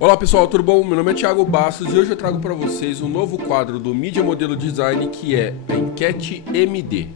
Olá pessoal, tudo bom? Meu nome é Thiago Bastos e hoje eu trago para vocês um novo quadro do Mídia Modelo Design, que é a Enquete MD.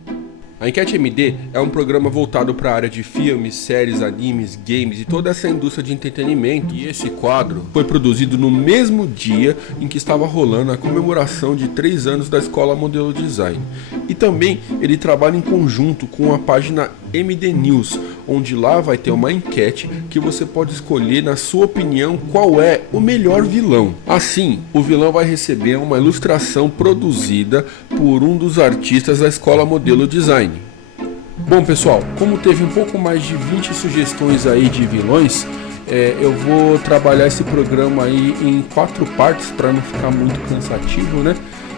A Enquete MD é um programa voltado para a área de filmes, séries, animes, games e toda essa indústria de entretenimento. E esse quadro foi produzido no mesmo dia em que estava rolando a comemoração de 3 anos da Escola Modelo Design. E também ele trabalha em conjunto com a página MD News, onde lá vai ter uma enquete que você pode escolher, na sua opinião, qual é o melhor vilão. Assim, o vilão vai receber uma ilustração produzida por um dos artistas da Escola Modelo Design. Bom pessoal, como teve um pouco mais de 20 sugestões aí de vilões, eu vou trabalhar esse programa aí em 4 partes para não ficar muito cansativo, né?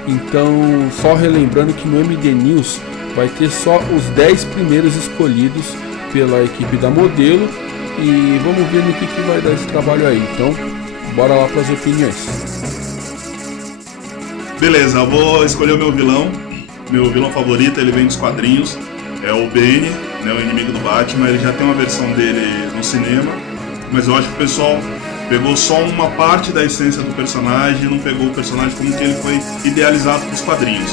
Então, só relembrando que no MD News vai ter só os 10 primeiros escolhidos pela equipe da Modelo e vamos ver no que vai dar esse trabalho aí. Então, bora lá para as opiniões. Beleza, eu vou escolher o meu vilão favorito. Ele vem dos quadrinhos, é o Bane, né, o inimigo do Batman. Ele já tem uma versão dele no cinema, mas eu acho que o pessoal pegou só uma parte da essência do personagem e não pegou o personagem como que ele foi idealizado nos quadrinhos.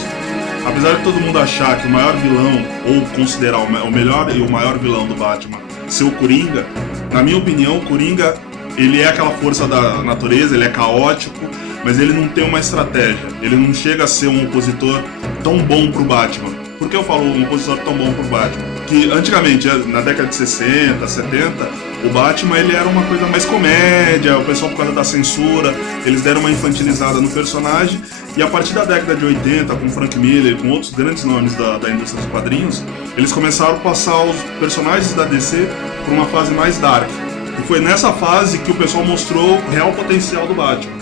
Apesar de todo mundo achar que o maior vilão, ou considerar o melhor e o maior vilão do Batman ser o Coringa, na minha opinião, o Coringa, ele é aquela força da natureza, ele é caótico, mas ele não tem uma estratégia. Ele não chega a ser um opositor tão bom pro Batman. Por que eu falo um opositor tão bom pro Batman? Que antigamente, na década de 60, 70, o Batman ele era uma coisa mais comédia, o pessoal por causa da censura, eles deram uma infantilizada no personagem, e a partir da década de 80, com Frank Miller e com outros grandes nomes da indústria dos quadrinhos, eles começaram a passar os personagens da DC por uma fase mais dark. E foi nessa fase que o pessoal mostrou o real potencial do Batman,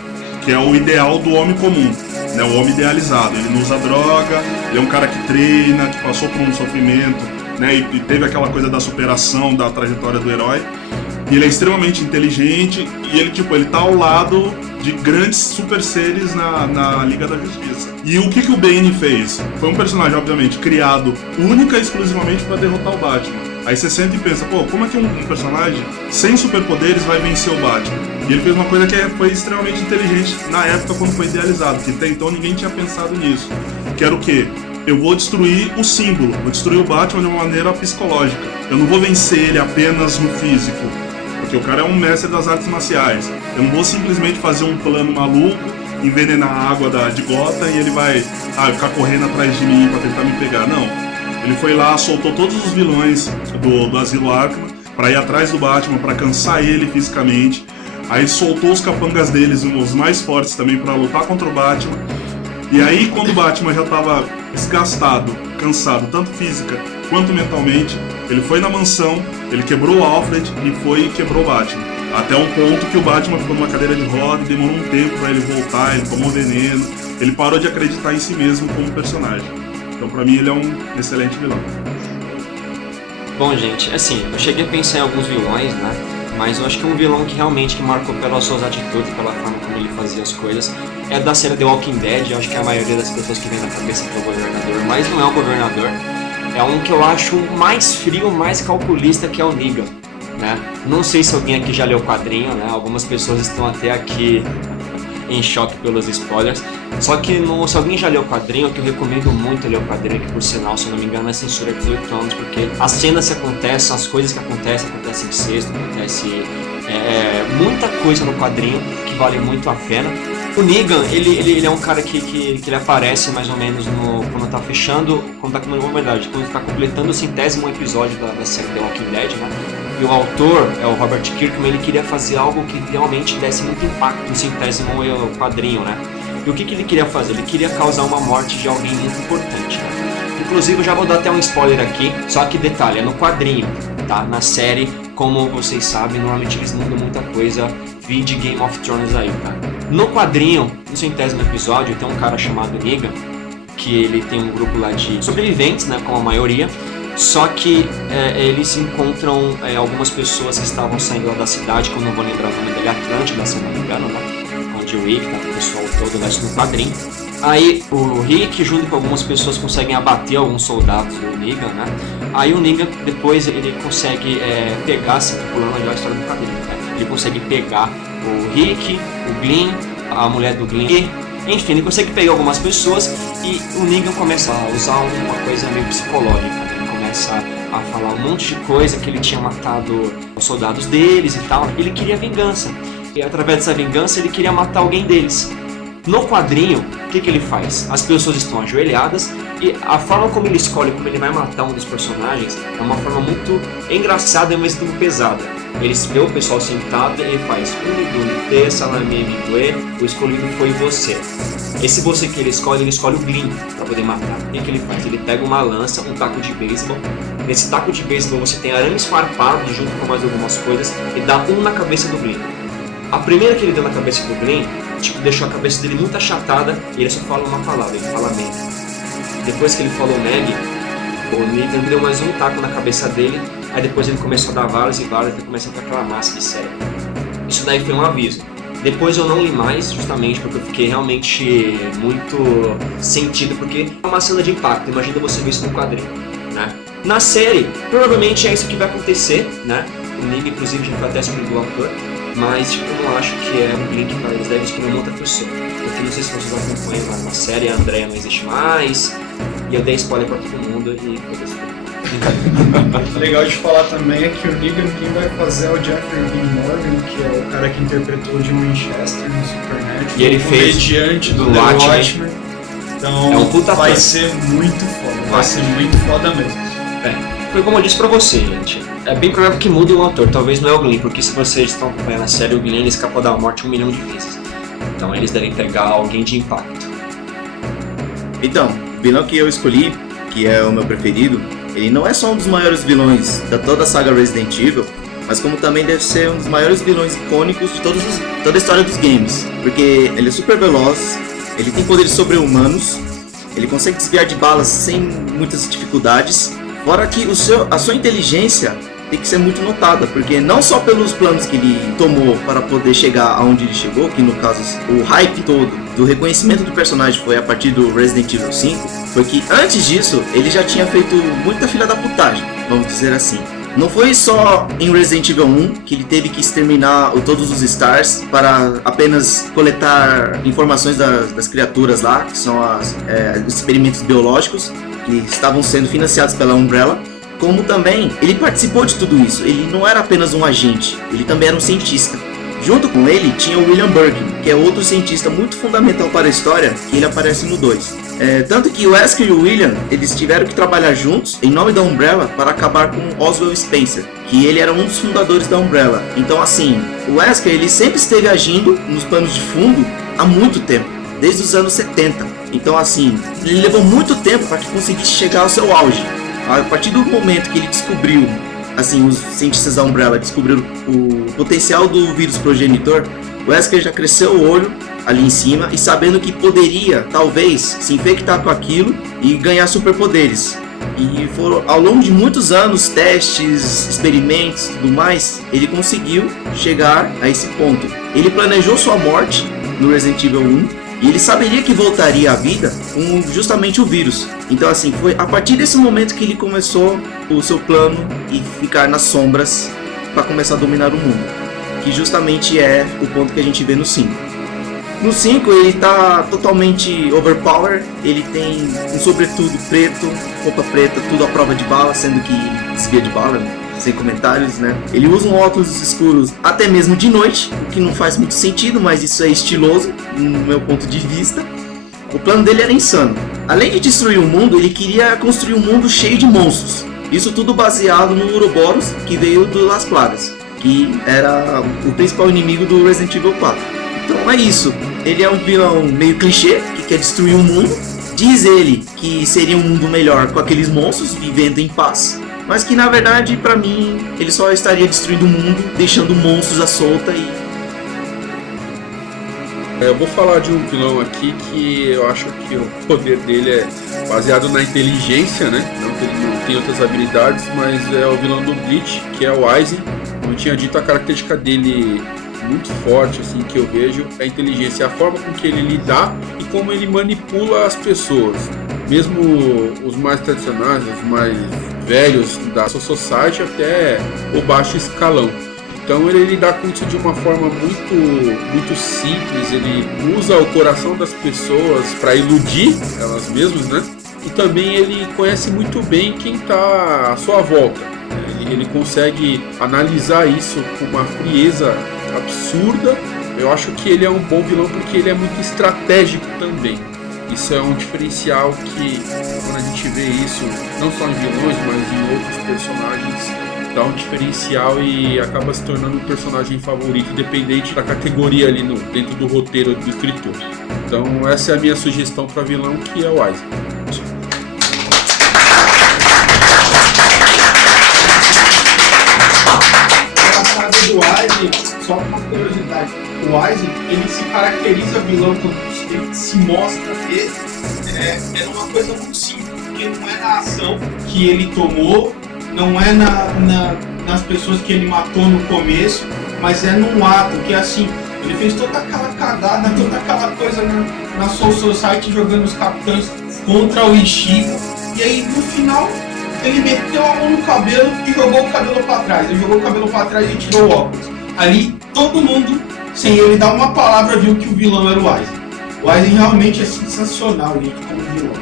que é o ideal do homem comum, né, o homem idealizado. Ele não usa droga, ele é um cara que treina, que passou por um sofrimento, né, e teve aquela coisa da superação da trajetória do herói. E ele é extremamente inteligente e ele tá ao lado de grandes super seres na Liga da Justiça. E o que o Bane fez? Foi um personagem, obviamente, criado única e exclusivamente para derrotar o Batman. Aí você sente e pensa, pô, como é que um personagem sem superpoderes vai vencer o Batman? E ele fez uma coisa que foi extremamente inteligente na época quando foi idealizado, que até então ninguém tinha pensado nisso. Que era o quê? Eu vou destruir o símbolo, vou destruir o Batman de uma maneira psicológica. Eu não vou vencer ele apenas no físico, porque o cara é um mestre das artes marciais. Eu não vou simplesmente fazer um plano maluco, envenenar a água de Gotham e ele vai ficar correndo atrás de mim pra tentar me pegar. Não. Ele foi lá, soltou todos os vilões do Asilo Arkham pra ir atrás do Batman, pra cansar ele fisicamente. Aí soltou os capangas deles, os mais fortes também, pra lutar contra o Batman. E aí, quando o Batman já tava desgastado, cansado, tanto física quanto mentalmente, ele foi na mansão, ele quebrou o Alfred e foi e quebrou o Batman. Até um ponto que o Batman ficou numa cadeira de roda e demorou um tempo pra ele voltar, ele tomou veneno, ele parou de acreditar em si mesmo como personagem. Então pra mim ele é um excelente vilão. Bom gente, assim, eu cheguei a pensar em alguns vilões, né? Mas eu acho que um vilão que realmente marcou pelas suas atitudes, pela forma como ele fazia as coisas, é da série The Walking Dead. Eu acho que a maioria das pessoas que vem na cabeça é o governador, mas não é o governador. É um que eu acho mais frio, mais calculista, que é o Negan, né? Não sei se alguém aqui já leu o quadrinho, né? Algumas pessoas estão até aqui em choque pelos spoilers. Só que se alguém já leu o quadrinho, que eu recomendo muito ler o quadrinho, que por sinal, se eu não me engano, é censura de 18 anos, porque as cenas que acontecem, as coisas que acontecem incesto, acontece muita coisa no quadrinho que vale muito a pena. O Negan, ele é um cara que ele aparece mais ou menos quando tá fechando, quando tá completando o 100º episódio da série The Walking Dead, né? E o autor, o Robert Kirkman, ele queria fazer algo que realmente desse muito impacto no 100º quadrinho, né? E o que ele queria fazer? Ele queria causar uma morte de alguém muito importante, né? Inclusive, eu já vou dar até um spoiler aqui, só que detalhe, é no quadrinho, tá? Na série, como vocês sabem, normalmente eles mudam muita coisa, de Game of Thrones aí, tá? No quadrinho, no 100º episódio, tem um cara chamado Negan, que ele tem um grupo lá de sobreviventes, né, como a maioria, só que eles encontram algumas pessoas que estavam saindo lá da cidade, que eu não vou lembrar o nome dele, Atlântida, se não me engano, né? Onde o Rick, tá, o pessoal todo, lá no quadrinho. Aí o Rick, junto com algumas pessoas, conseguem abater alguns soldados do Negan, né? Aí o Negan, depois, ele consegue pegar, assim, pulando a história do quadrinho, né? Ele consegue pegar o Rick, o Glynn, a mulher do Glynn. Enfim, ele consegue pegar algumas pessoas e o Negan começa a usar uma coisa meio psicológica. Ele começa a falar um monte de coisa, que ele tinha matado os soldados deles e tal. Ele queria vingança. E através dessa vingança ele queria matar alguém deles. No quadrinho, o que ele faz? As pessoas estão ajoelhadas e a forma como ele escolhe como ele vai matar um dos personagens é uma forma muito engraçada e ao mesmo tempo pesada. Ele vê o pessoal sentado e ele faz Unidunite, Salame, Migue, o escolhido foi você. Esse você que ele escolhe o Glynn para poder matar. E o que ele faz? Ele pega uma lança, um taco de beisebol. Nesse taco de beisebol você tem arames farpados junto com mais algumas coisas e dá um na cabeça do Glynn. A primeira que ele deu na cabeça do Glynn, deixou a cabeça dele muito achatada e ele só fala uma palavra, ele fala Meg. Depois que ele falou Meg, o Negan deu mais um taco na cabeça dele, aí depois ele começou a dar vários e vários e começou a aquela massa de cérebro. Isso daí foi um aviso. Depois eu não li mais, justamente porque eu fiquei realmente muito sentido, porque é uma cena de impacto, imagina você ver isso no quadrinho, né? Na série, provavelmente é isso que vai acontecer, né? O Negan, inclusive, já foi até escolhido o ator. Mas eu não acho que é um link para eles devem escolher uma outra pessoa. Porque não sei se vocês acompanham na série, a Andrea não existe mais. E eu dei spoiler para todo mundo e legal de falar também é que o Negan quem vai fazer é o Jeffrey Dean Morgan, que é o cara que interpretou o John Winchester no Supernatural. E ele fez diante do Watchmen. Então é um puta vai ator. ser muito foda, vai ser muito foda mesmo. Foi como eu disse pra você, gente. É bem provável que mude o ator, talvez não é o Glynn, porque se vocês estão acompanhando a série, o Glynn ele escapou da morte 1 milhão de vezes. Então eles devem pegar alguém de impacto. Então, o vilão que eu escolhi, que é o meu preferido, ele não é só um dos maiores vilões da toda a saga Resident Evil, mas como também deve ser um dos maiores vilões icônicos de toda a história dos games. Porque ele é super veloz, ele tem poderes sobre-humanos, ele consegue desviar de balas sem muitas dificuldades. Fora que a sua inteligência tem que ser muito notada, porque não só pelos planos que ele tomou para poder chegar aonde ele chegou, que no caso o hype todo do reconhecimento do personagem foi a partir do Resident Evil 5, foi que antes disso ele já tinha feito muita filha da putagem, vamos dizer assim. Não foi só em Resident Evil 1 que ele teve que exterminar todos os Stars para apenas coletar informações das criaturas lá, que são os experimentos biológicos, que estavam sendo financiados pela Umbrella, como também ele participou de tudo isso. Ele não era apenas um agente, ele também era um cientista. Junto com ele tinha o William Birkin, que é outro cientista muito fundamental para a história, que ele aparece no 2. Tanto que o Wesker e o William, eles tiveram que trabalhar juntos em nome da Umbrella para acabar com Oswald Spencer, que ele era um dos fundadores da Umbrella. Então assim, o Wesker ele sempre esteve agindo nos planos de fundo há muito tempo, desde os anos 70. Então assim, ele levou muito tempo para que conseguisse chegar ao seu auge. A partir do momento que ele descobriu, assim, os cientistas da Umbrella descobriram o potencial do vírus progenitor, o Wesker já cresceu o olho ali em cima e sabendo que poderia, talvez, se infectar com aquilo e ganhar superpoderes. E foram, ao longo de muitos anos, testes, experimentos e tudo mais, ele conseguiu chegar a esse ponto. Ele planejou sua morte no Resident Evil 1 e ele saberia que voltaria à vida com justamente o vírus. Então assim, foi a partir desse momento que ele começou o seu plano e ficar nas sombras para começar a dominar o mundo, que justamente é o ponto que a gente vê no 5. No 5 ele tá totalmente overpowered, ele tem um sobretudo preto, roupa preta, tudo à prova de bala, sendo que desvia de bala, sem comentários, né? Ele usa um óculos escuros até mesmo de noite, o que não faz muito sentido, mas isso é estiloso, no meu ponto de vista. O plano dele era insano. Além de destruir o mundo, ele queria construir um mundo cheio de monstros. Isso tudo baseado no Ouroboros, que veio do Las Plagas, que era o principal inimigo do Resident Evil 4. Então é isso. Ele é um vilão meio clichê, que quer destruir o mundo. Diz ele que seria um mundo melhor com aqueles monstros vivendo em paz. Mas que na verdade, pra mim, ele só estaria destruindo o mundo, deixando monstros à solta e... Eu vou falar de um vilão aqui que eu acho que o poder dele é baseado na inteligência, né? Não que ele não tem outras habilidades, mas é o vilão do Bleach, que é o Aizen. Como eu tinha dito, a característica dele muito forte, assim, que eu vejo, é a inteligência, a forma com que ele lidar e como ele manipula as pessoas. Mesmo os mais tradicionais, os mais velhos da Society até o baixo escalão. Então ele lida com isso de uma forma muito simples, ele usa o coração das pessoas para iludir elas mesmas, né? E também ele conhece muito bem quem está à sua volta. Ele consegue analisar isso com uma frieza absurda. Eu acho que ele é um bom vilão porque ele é muito estratégico também. Isso é um diferencial que, quando a gente vê isso, não só em vilões, mas em outros personagens, dá um diferencial e acaba se tornando um personagem favorito, independente da categoria ali dentro do roteiro do escritor. Então essa é a minha sugestão para vilão, que é o Isaac. Do Isaac, só uma curiosidade, o Isaac, ele se caracteriza vilão quando ele se mostra uma coisa muito simples, porque não é na ação que ele tomou, não é nas pessoas que ele matou no começo, mas é num ato que, assim, ele fez toda aquela cagada, toda aquela coisa na Soul Society, jogando os capitães contra o Ichigo, e aí no final ele meteu a mão no cabelo e jogou o cabelo pra trás. Ele jogou o cabelo pra trás e tirou o óculos. Ali, todo mundo, sem ele dar uma palavra, viu que o vilão era o Isaac. O Isaac realmente é sensacional, gente, como vilão.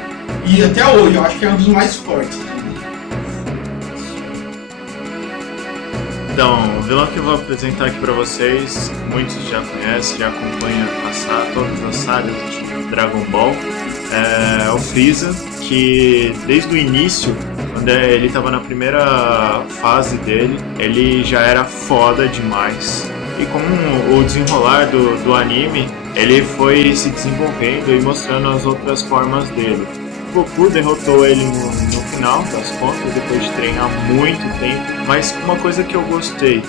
E até hoje, eu acho que é um dos mais fortes. Então, o vilão que eu vou apresentar aqui pra vocês, muitos já conhecem, já acompanham todas as sagas de Dragon Ball. É o Freeza, que desde o início, quando ele estava na primeira fase dele, ele já era foda demais. E com o desenrolar do anime, ele foi se desenvolvendo e mostrando as outras formas dele. O Goku derrotou ele no final das contas, depois de treinar muito tempo. Mas uma coisa que eu gostei,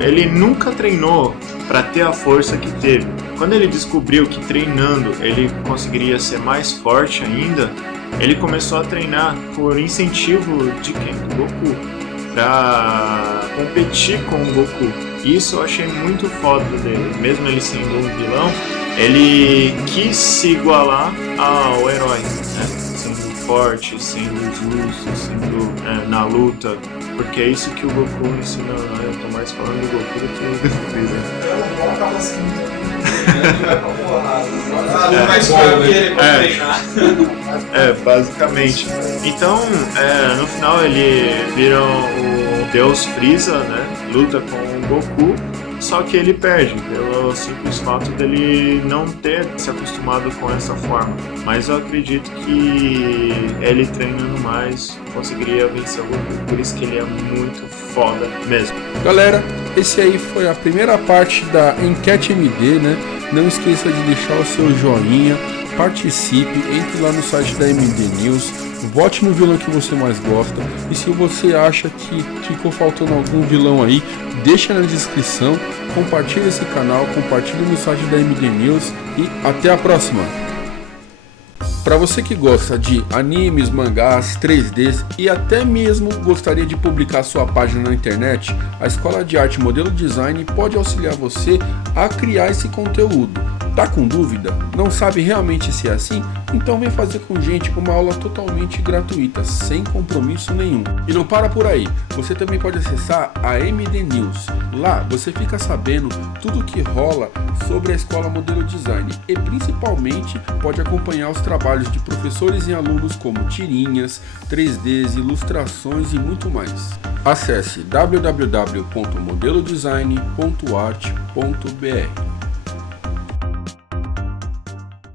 ele nunca treinou para ter a força que teve. Quando ele descobriu que treinando ele conseguiria ser mais forte ainda, ele começou a treinar por incentivo de quem? Do Goku, para competir com o Goku. Isso eu achei muito foda dele. Mesmo ele sendo um vilão, ele quis se igualar ao herói, né? Sendo forte, sendo justo, sendo na luta. Porque é isso que o Goku ensina. Eu tô mais falando do Goku do que do Freeza. Eu acaba assim, basicamente. Então, no final ele vira o Deus Freeza, né? Luta com o Goku, só que ele perde pelo simples fato dele não ter se acostumado com essa forma. Mas eu acredito que ele treinando mais conseguiria vencer o Goku, por isso que ele é muito foda mesmo. Galera, esse aí foi a primeira parte da Enquete MD, né? Não esqueça de deixar o seu joinha, participe, entre lá no site da MD News, vote no vilão que você mais gosta, e se você acha que ficou faltando algum vilão aí, deixa na descrição, compartilhe esse canal, compartilhe no site da MD News e até a próxima! Para você que gosta de animes, mangás, 3Ds e até mesmo gostaria de publicar sua página na internet, a Escola de Arte Modelo Design pode auxiliar você a criar esse conteúdo. Tá com dúvida? Não sabe realmente se é assim? Então vem fazer com a gente uma aula totalmente gratuita, sem compromisso nenhum. E não para por aí, você também pode acessar a MD News. Lá você fica sabendo tudo que rola sobre a Escola Modelo Design e principalmente pode acompanhar os trabalhos de professores e alunos como tirinhas, 3Ds, ilustrações e muito mais. Acesse www.modelodesign.art.br.